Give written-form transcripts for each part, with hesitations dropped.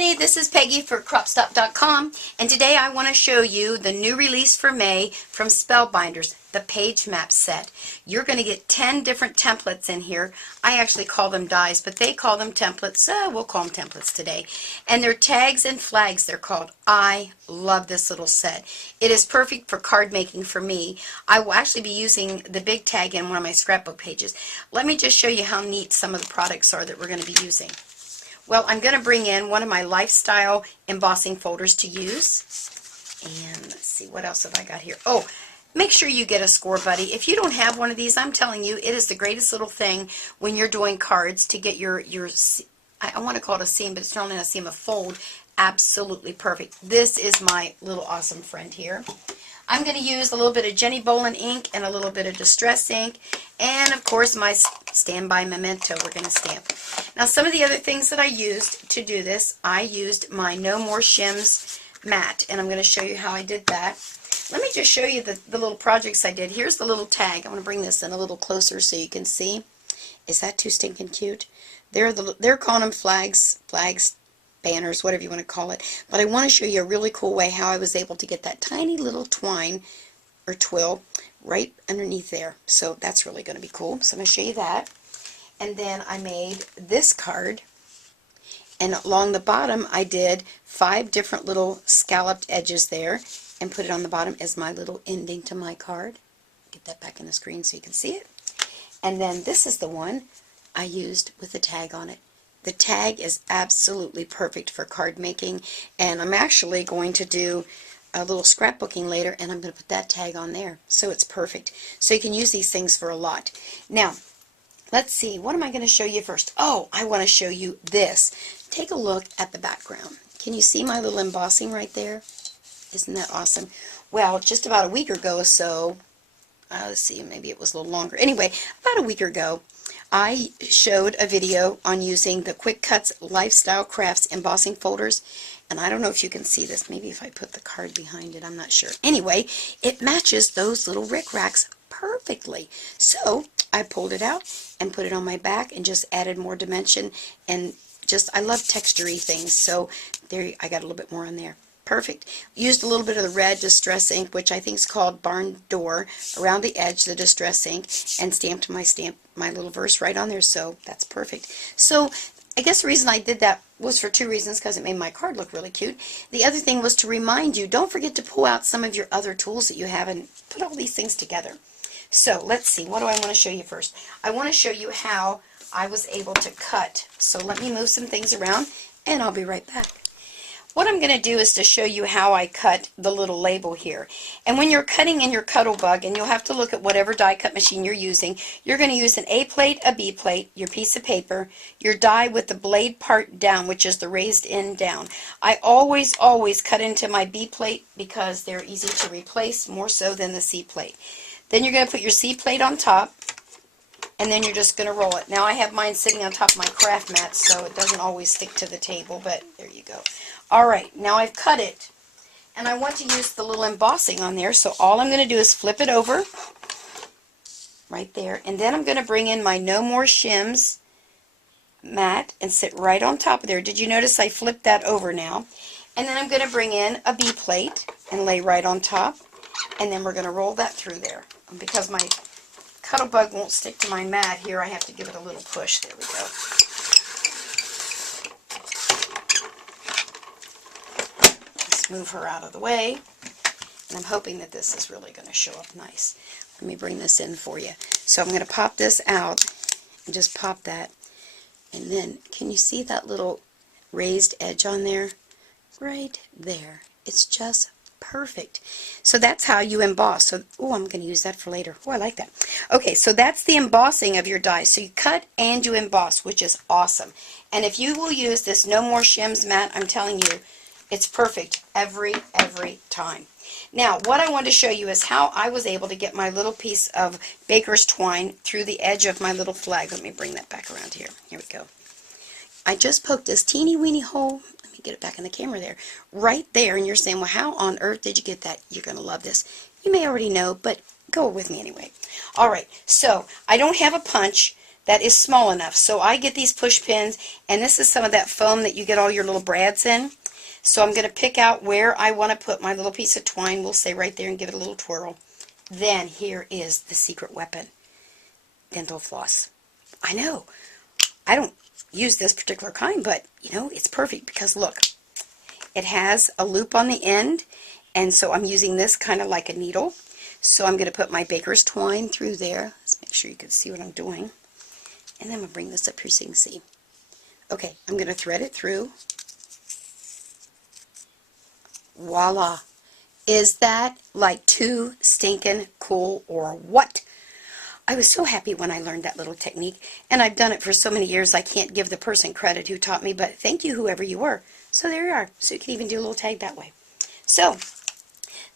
everybody, this is Peggy for CropStop.com, and today I want to show you the new release for May from Spellbinders, the page map set. You're going to get 10 different templates in here. I actually call them dies, but they call them templates. We'll call them templates today. And they're tags and flags, they're called. I love this little set. It is perfect for card making for me. I will actually be using the big tag in one of my scrapbook pages. Let me just show you how neat some of the products are that we're going to be using. Well, I'm going to bring in one of my lifestyle embossing folders to use. And let's see, what else have I got here? Oh, make sure you get a score buddy. If you don't have one of these, I'm telling you, it is the greatest little thing when you're doing cards to get your I want to call it a seam, but it's not a seam, a fold. Absolutely perfect. This is my little awesome friend here. I'm going to use a little bit of Jenny Bolin ink and a little bit of Distress ink, and of course my standby memento we're going to stamp. Now some of the other things that I used to do this, I used my No More Shims mat, and I'm going to show you how I did that. Let me just show you the little projects I did. Here's the little tag. I'm going to bring this in a little closer so you can see. Is that too stinking cute? They're calling them flags, banners, whatever you want to call it. But I want to show you a really cool way how I was able to get that tiny little twine or twill right underneath there. So that's really going to be cool. So I'm going to show you that. And then I made this card. And along the bottom I did 5 different little scalloped edges there and put it on the bottom as my little ending to my card. Get that back in the screen so you can see it. And then this is the one I used with the tag on it. The tag is absolutely perfect for card making, and I'm actually going to do a little scrapbooking later, and I'm going to put that tag on there, so it's perfect. So you can use these things for a lot. Now, let's see, what am I going to show you first? Oh, I want to show you this. Take a look at the background. Can you see my little embossing right there? Isn't that awesome? Well, just about a week ago or so, let's see, maybe it was a little longer. Anyway, about a week ago, I showed a video on using the Quickutz Lifestyle Crafts Embossing Folders, and I don't know if you can see this. Maybe if I put the card behind it, I'm not sure. Anyway, it matches those little rickracs perfectly. So I pulled it out and put it on my back and just added more dimension, and just, I love textury things, so there, I got a little bit more on there. Perfect. Used a little bit of the red Distress ink, which I think is called Barn Door, around the edge, the Distress ink, and stamped my little verse right on there, so that's perfect. So I guess the reason I did that was for 2 reasons, because it made my card look really cute. The other thing was to remind you, don't forget to pull out some of your other tools that you have and put all these things together. So let's see, what do I want to show you first? I want to show you how I was able to cut. So let me move some things around, and I'll be right back. What I'm going to do is to show you how I cut the little label here. And when you're cutting in your Cuttlebug, and you'll have to look at whatever die cut machine you're using, you're going to use an A plate, a B plate, your piece of paper, your die with the blade part down, which is the raised end down. I always cut into my B plate because they're easy to replace, more so than the C plate. Then you're going to put your C plate on top, and then you're just going to roll it. Now I have mine sitting on top of my craft mat, so it doesn't always stick to the table, but there you go. Alright, now I've cut it, and I want to use the little embossing on there, so all I'm going to do is flip it over, right there, and then I'm going to bring in my No More Shims mat and sit right on top of there. Did you notice I flipped that over now? And then I'm going to bring in a B plate and lay right on top, and then we're going to roll that through there. And because my Cuttlebug won't stick to my mat here, I have to give it a little push. There we go. Move her out of the way, and I'm hoping that this is really going to show up nice. Let me bring this in for you. So I'm going to pop this out and just pop that, and then can you see that little raised edge on there? Right there. It's just perfect. So that's how you emboss. So, oh, I'm going to use that for later. Oh, I like that. Okay, so that's the embossing of your die. So you cut and you emboss, which is awesome. And if you will use this No More Shims mat, I'm telling you, it's perfect every time. Now, what I want to show you is how I was able to get my little piece of baker's twine through the edge of my little flag. Let me bring that back around here. Here we go. I just poked this teeny weeny hole. Let me get it back in the camera there. Right there, and you're saying, well, how on earth did you get that? You're going to love this. You may already know, but go with me anyway. Alright, so I don't have a punch that is small enough. So I get these push pins, and this is some of that foam that you get all your little brads in. So I'm going to pick out where I want to put my little piece of twine, we'll say right there, and give it a little twirl. Then here is the secret weapon, dental floss. I know, I don't use this particular kind, but you know, it's perfect because look, it has a loop on the end, and so I'm using this kind of like a needle. So I'm going to put my baker's twine through there. Let's make sure you can see what I'm doing. And then I'm going to bring this up here so you can see. Okay, I'm going to thread it through. Voila! Is that like too stinking cool or what? I was so happy when I learned that little technique, and I've done it for so many years I can't give the person credit who taught me, but thank you whoever you were. So there you are. So you can even do a little tag that way. So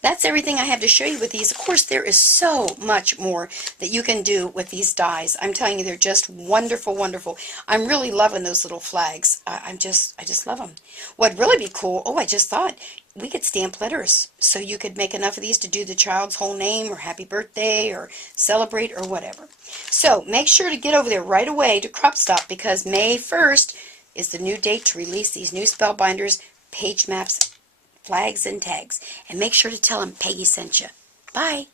that's everything I have to show you with these. Of course, there is so much more that you can do with these dies. I'm telling you, they're just wonderful, wonderful. I'm really loving those little flags. I just love them. What'd really be cool, oh, I just thought, we could stamp letters. So you could make enough of these to do the child's whole name or happy birthday or celebrate or whatever. So make sure to get over there right away to CropStop because May 1st is the new date to release these new Spellbinders, page maps, flags, and tags. And make sure to tell them Peggy sent you. Bye.